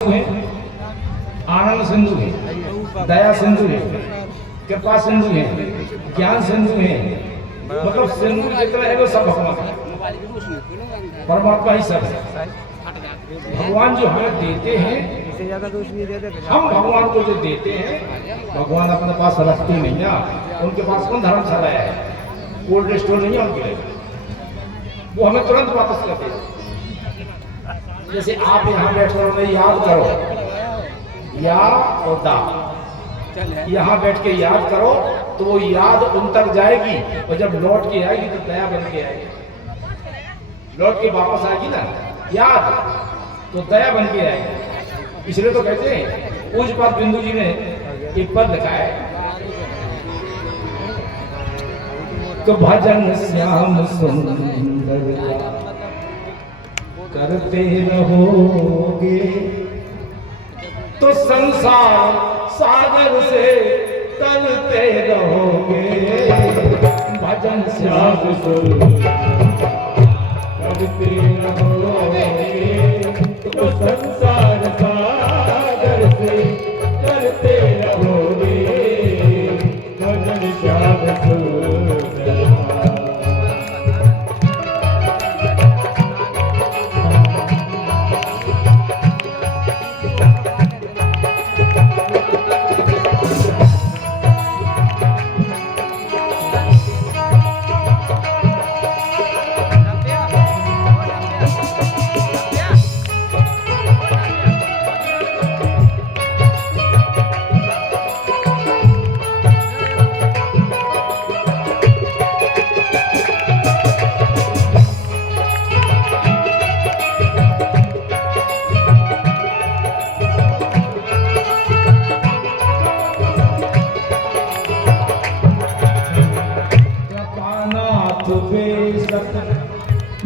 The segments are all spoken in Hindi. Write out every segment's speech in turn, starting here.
है, आनंद सिंधु है, दया सिंधु है, कृपा सिंधु है, ज्ञान सिंधु है। मतलब सिंधु जितना है वो सब भगवान है, परमात्मा ही सब है। भगवान जो हमें देते हैं, हम भगवान को जो देते हैं, भगवान अपने पास रखते नहीं ना। उनके पास कौन धर्मशाला है, कोल्ड स्टोर नहीं है उनके लिए, वो हमें तुरंत वापस करते हैं। जैसे आप यहाँ बैठ कर याद करो, या और दा, यहाँ बैठ के याद करो तो वो याद उन तक जाएगी, और जब लौट के आएगी तो दया बन के आएगी। लौट के वापस आएगी ना याद, तो दया बन के आएगी। इसलिए तो कहते हैं पूज्यपाद बिंदु जी ने एक पद लिखा है, तो भजन श्याम सुंदर करते रहोगे तो संसार सागर से तरते रहोगे। भजन श्याम सुंदर करते रहोगे तो संसार सागर से तरते रहोगे। भजन श्याम सुंदर।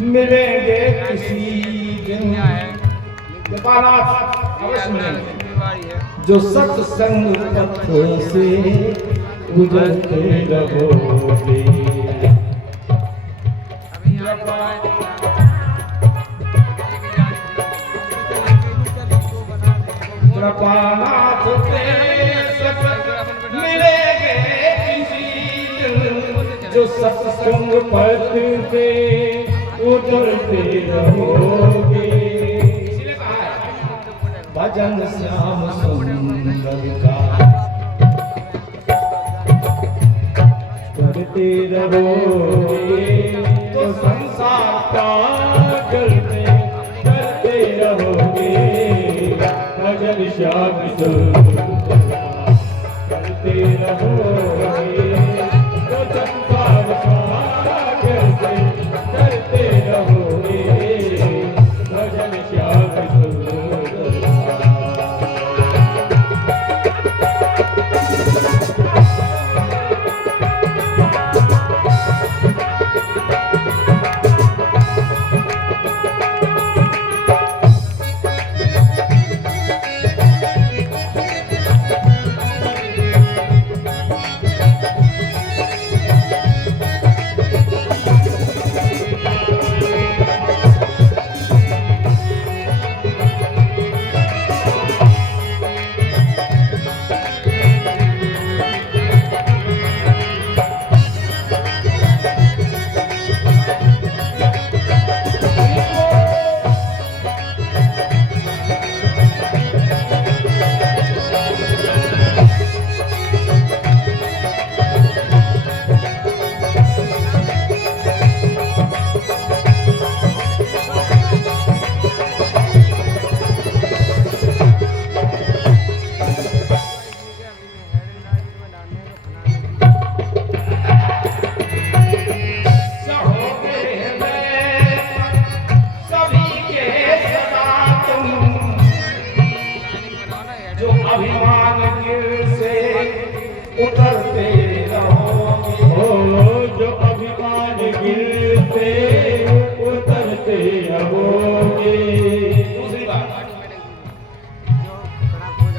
मिलेंगे किसी दिन अवश्य मिलेंगे, जो सत्संग पथ से गुजरते रहोगे। कृपानाथ मिलेंगे किसी दिन, जो सत्संग पथ से उतरते रहोगे। भजन श्याम सुंदर का करते रहोगे तो संसार पागल में करते रहोगे। भजन श्याम सुंदर करते रहोगे तो संसार पागल से करते रहोगे। भजन श्याम सुंदर।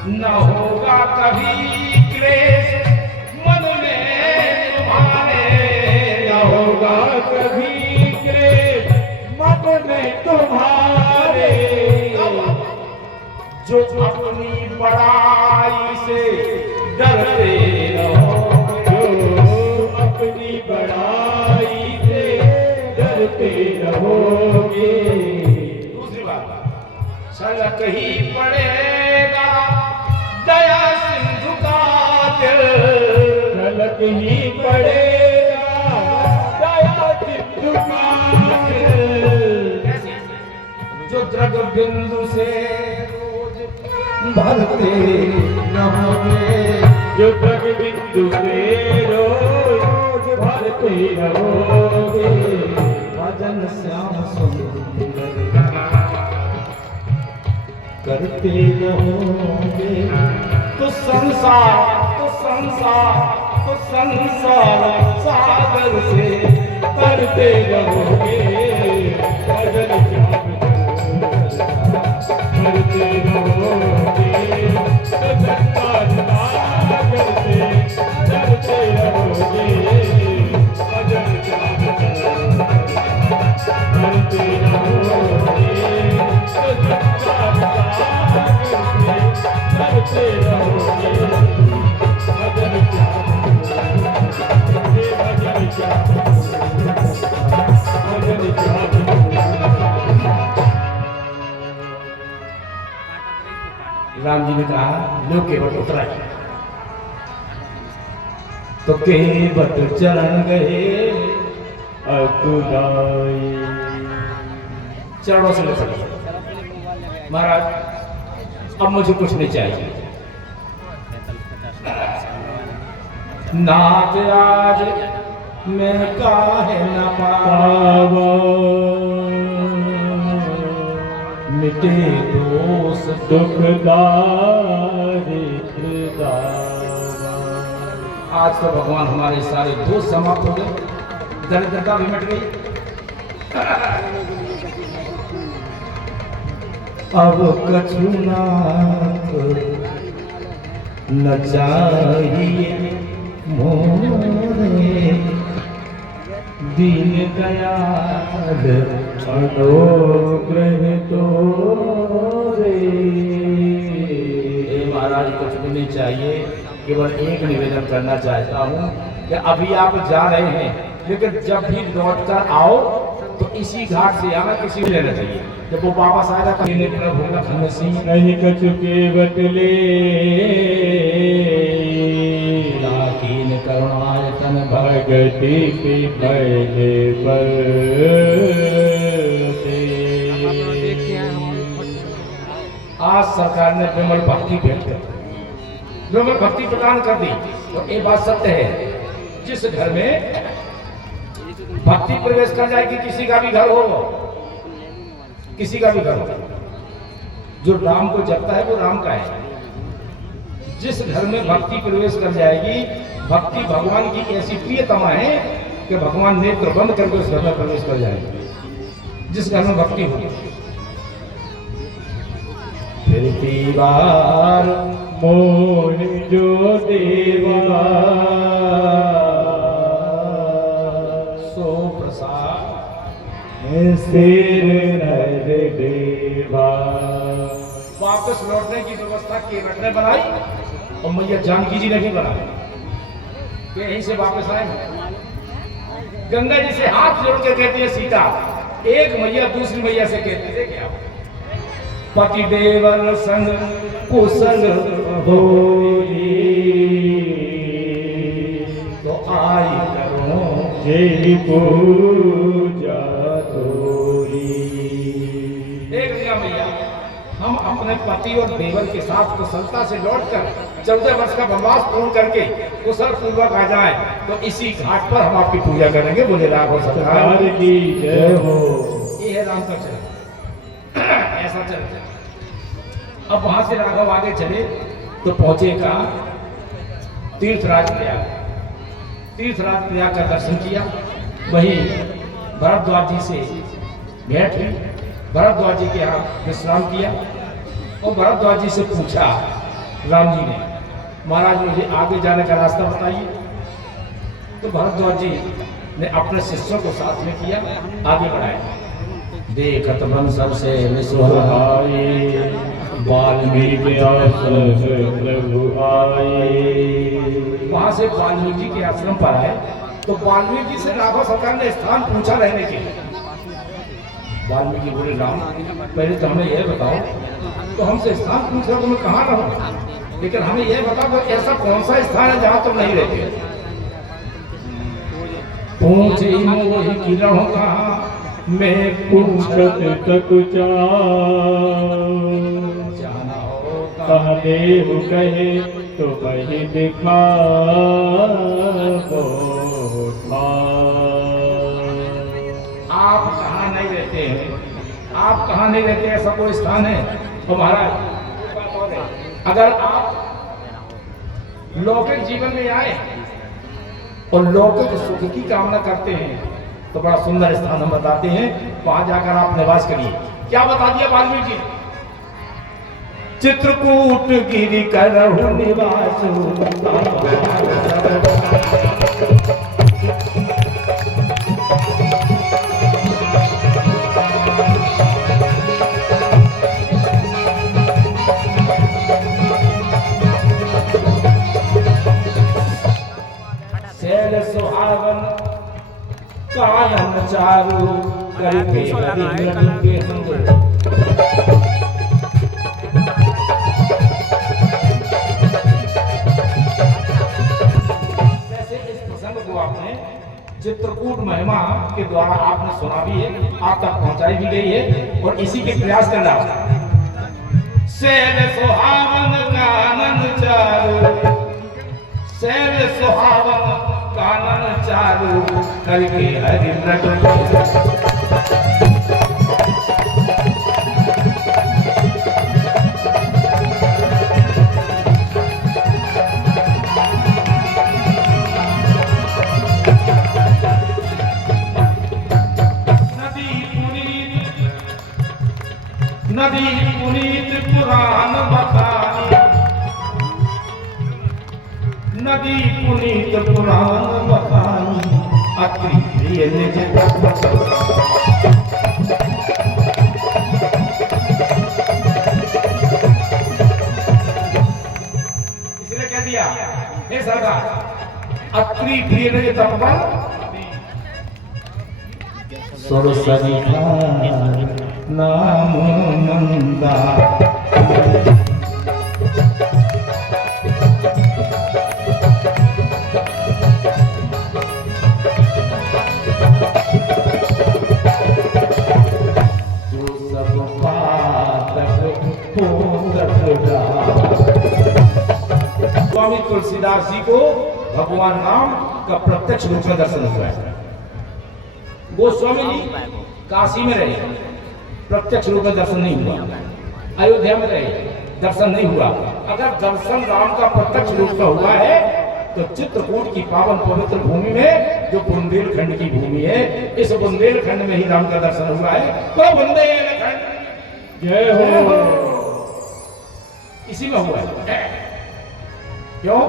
न होगा कभी क्लेश मन में तुम्हारे, न होगा कभी क्लेश मन में तुम्हारे। जो अपनी बड़ाई से डरते रहोगे, जो अपनी बड़ाई से डरते रहोगे। दूसरी बात, सड़क ही पड़ेगा दया सिंधु का दिल, सड़क ही पड़ेगा दया सिंधु का दिल। जो द्रग बिंदु से रोज भरते रहोगे, जो द्रग बिंदु से रोज भरते रहोगे। भजन श्याम सुंदर करते रहोगे, तो संसार सागर से करते रहोगे। भजन श्याम करते रहोगे, तो संसार सागर से करते रहोगे। भजन श्याम करते रहोगे, तो संसार सागर से करते रहोगे। भजन श्याम राम जी ने कहा लो केवट उतरा, तो केवट चरण गए अकुदाई। चरणों से लपट, महाराज अब मुझे कुछ नहीं चाहिए, नाथ आज मैं काहे न पावा, मिटे दोष दुखदारिद्र दावा। आज तो भगवान हमारे सारे दोष समाप्त हो गए, दरिद्रता भी मिट गई। अब कछु नाथ न चाहिए मोरे, दीन दयाल अनुग्रह तोरे। महाराज कुछ भी नहीं चाहिए, केवल एक निवेदन करना चाहता हूँ कि अभी आप जा रहे हैं, लेकिन जब भी लौट कर आओ तो इसी घाट से आना, किसी को लेना चाहिए। जब वो वापस आएगा तो इन्हें अपना भूलना खाना सी नहीं कछु केवट ले, कीन करुणायतन भगति की पहले पर। आज सरकार ने विमल भक्ति भेंट कर, विमल भक्ति प्रदान कर दी। तो ये बात सत्य है, जिस घर में भक्ति प्रवेश कर जाएगी, किसी का भी घर हो, किसी का भी घर हो, जो राम को जपता है वो राम का है। जिस घर में भक्ति प्रवेश कर जाएगी, भक्ति भगवान की ऐसी प्रियतमा है कि भगवान नेत्र बंद करके उस घर में प्रवेश कर जाएंगे, जिस घर में भक्ति होगी। फिर दीवार मोह जो देवा सो प्रसाद सिर नर देवा। वापस लौटने की व्यवस्था केवट ने बनाई और मैया जानकी जी ने भी बनाई कि यहीं से वापस आए। गंगा जी से हाथ जोड़ के कहती है सीता, एक मैया दूसरी मैया से कहती है क्या, पति देवर संग कुशल होई, तो आई करो जय पूजा तोरी। देख लिया मैया, हम अपने पति और देवर के साथ कुशलता से लौटकर 14 वर्ष का वनवास पूर्ण करके कुशल पूर्वक आ जाए, तो इसी घाट पर हम आपकी पूजा करेंगे। बोले राघव सरकार की जय हो। ये है राम का चरित्र, ऐसा चरित्र। अब वहां से राघव आगे चले तो पहुंचे कहा तीर्थराज प्रयाग। तीर्थराज प्रयाग का दर्शन किया, वहीं भरद्वाज जी से भेंट हुई, भरद्वाज जी के यहाँ विश्राम किया और भरद्वाज जी से पूछा राम जी ने, महाराज मुझे आगे जाने का रास्ता बताइए। तो भरद्वाज जी ने अपने शिष्यों को साथ में किया, आगे बढ़ाया। देखत मन सबसे विश्वहाई वाल्मीकि आश्रम प्रभु आए। वहां से वाल्मीकि जी के आश्रम पर आए तो वाल्मीकि से राघव सरकार ने स्थान पूछा रहने के लिए। वाल्मीकि बोले राम पहले तो हमें यह बताओ, तो हमसे स्थान पूछ रहे तो मैं कहाँ रहूं, लेकिन हमें यह बताओ कि ऐसा कौन सा स्थान है जहां तुम नहीं रहते। पूछे मोहि किरण कहाँ मैं पूछत तक जाना हो कहले कहे तो वही दिखा आप कहाँ नहीं रहते हैं, आप कहाँ नहीं रहते, ऐसा कोई स्थान है तो महाराज अगर आप लौकिक जीवन में आए और लौकिक सुख की कामना करते हैं तो बड़ा सुंदर स्थान हम बताते हैं, वहां जाकर आप निवास करिए। क्या बता दिया वाल्मीकि जी? चित्रकूट गिरि करहु निवास शैल सुहावन कानन चारु करके हरिहरन के संग। जैसे इस प्रसंग को आपने चित्रकूट महिमा के द्वारा आपने सुना भी है, आप तक पहुंचाई भी गई है और इसी के प्रयास करना। शैल सुहावन कानन चारु, शैल सुहावन कानन चारु करके हरिहरन। नदी पुनीत पुराण बखानी, नदी पुनीत पुराण बखानी अत्रि प्रिय निज इसने कह दिया हे सरकार अत्रि प्रिय निज तपबल सरस्वती नाम नंदा। स्वामी तुलसीदास जी को भगवान राम का प्रत्यक्ष रूप में दर्शन हुआ है। गोस्वामी जी काशी में रहे, प्रत्यक्ष रूप में दर्शन नहीं हुआ। अयोध्या में रहे, दर्शन नहीं हुआ। अगर दर्शन राम का प्रत्यक्ष रूप का हुआ है तो चित्रकूट की पावन पवित्र भूमि में जो बुंदेलखंड की भूमि है, इस बुंदेलखंड में ही राम का दर्शन हुआ है। तो बुंदेलखंड जय हो इसी में हुआ है। क्यों?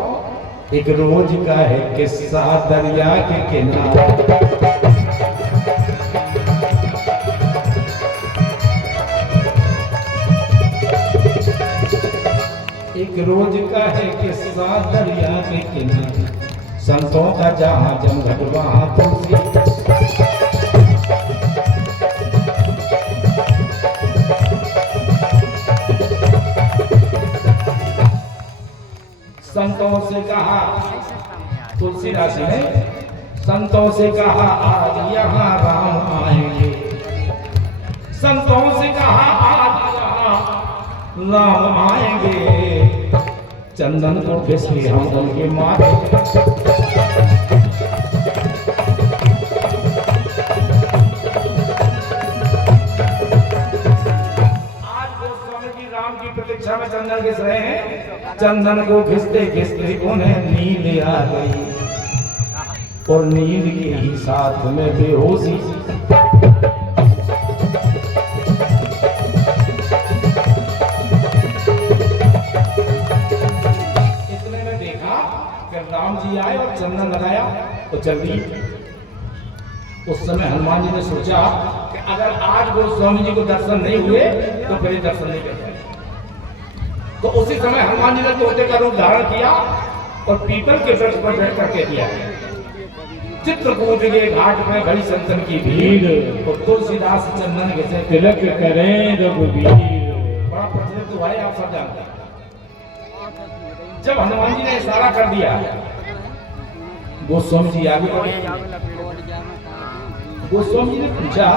एक रोज का है किस्सा दरिया के किनारे, एक रोज का है किस्सा दरिया के किनारे, संतों का जहां जमघट वहां तुलसी। संतों से कहा, तुलसीदास ने संतों से कहा आज यहाँ राम आएंगे, संतों से कहा आज यहाँ राम आएंगे, चंदन को घिसके हम उनके मारे। आज गोस्वामी जी राम की प्रतीक्षा में चंदन घिस रहे हैं। चंदन को घिसते घिसते उन्हें नींद आ गई और नींद के ही साथ में बेहोशी। इतने में देखा कि राम जी आए और चंदन लगाया तो जल्दी। उस समय हनुमान जी ने सोचा कि अगर आज गोस्वामी जी को दर्शन नहीं हुए तो फिर दर्शन नहीं कर पाए। तो उसी समय हनुमान जी ने तोते का रूप धारण किया और पीपल के वृक्ष पर बैठ करके दिया चित्रकूट के घाट में भरी संतन की भीड़ तो तुलसीदास चंदन के तिलक करें रघुवीर। बड़ा प्रचलित हुआ है, आप सब जानते हैं। जब हनुमान जी ने इशारा कर दिया, गोस्वामी जी आगे बढ़े। गोस्वामी जी ने पूछा,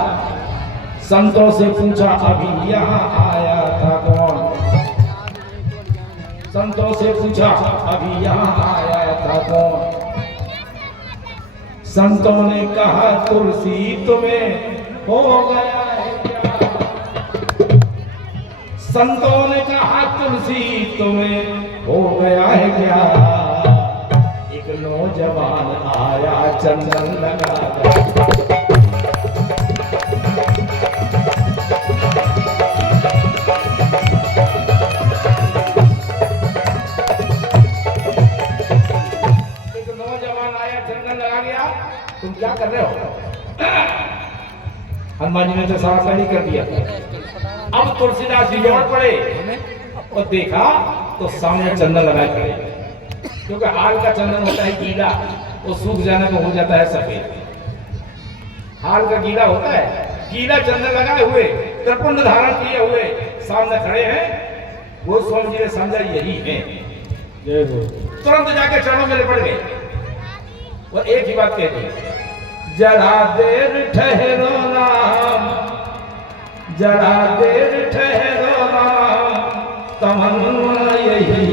संतों से पूछा अभी यहाँ आया था कौन? संतों से पूछा अभी यहाँ आया था कौन? संतों ने कहा तुलसी तुम्हें हो गया है क्या? संतों ने कहा तुलसी तुम्हें हो गया है क्या? एक नौजवान आया चंदन लगा तुम क्या कर रहे हो? हनुमान जी ने तो सारा सही कर दिया। अब तुलसीदास जी दौड़ पड़े और देखा तो सामने चंदन लगाए खड़े, क्योंकि हाल का चंदन होता है गीला, वो सूख जाने को हो जाता है सफेद। हाल का गीला होता है, गीला चंदन लगाए हुए त्रिपुंड धारण किए हुए सामने खड़े हैं। वो स्वामी जी ने समझा यही है, तुरंत जाके चरणों में लिपट गए। वो एक ही बात कहती है, जरा देर ठहरो राम, जरा देर ठहरो राम, तमन्ना यही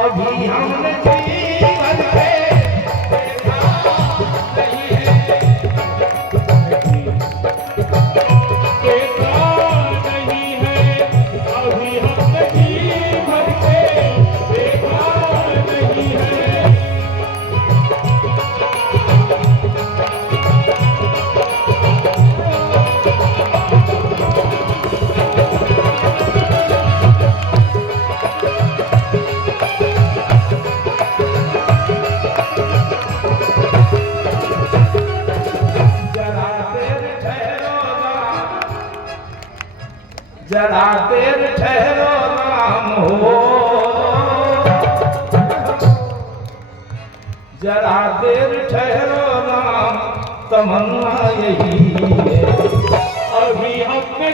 अभी हमने जीवन में देखा नहीं है, देखा नहीं है, अभी हमने जीवन में देखा नहीं है। जरा देर ठहरो राम हो, जरा देर ठहरो राम, तमन्ना यही है अभी हमने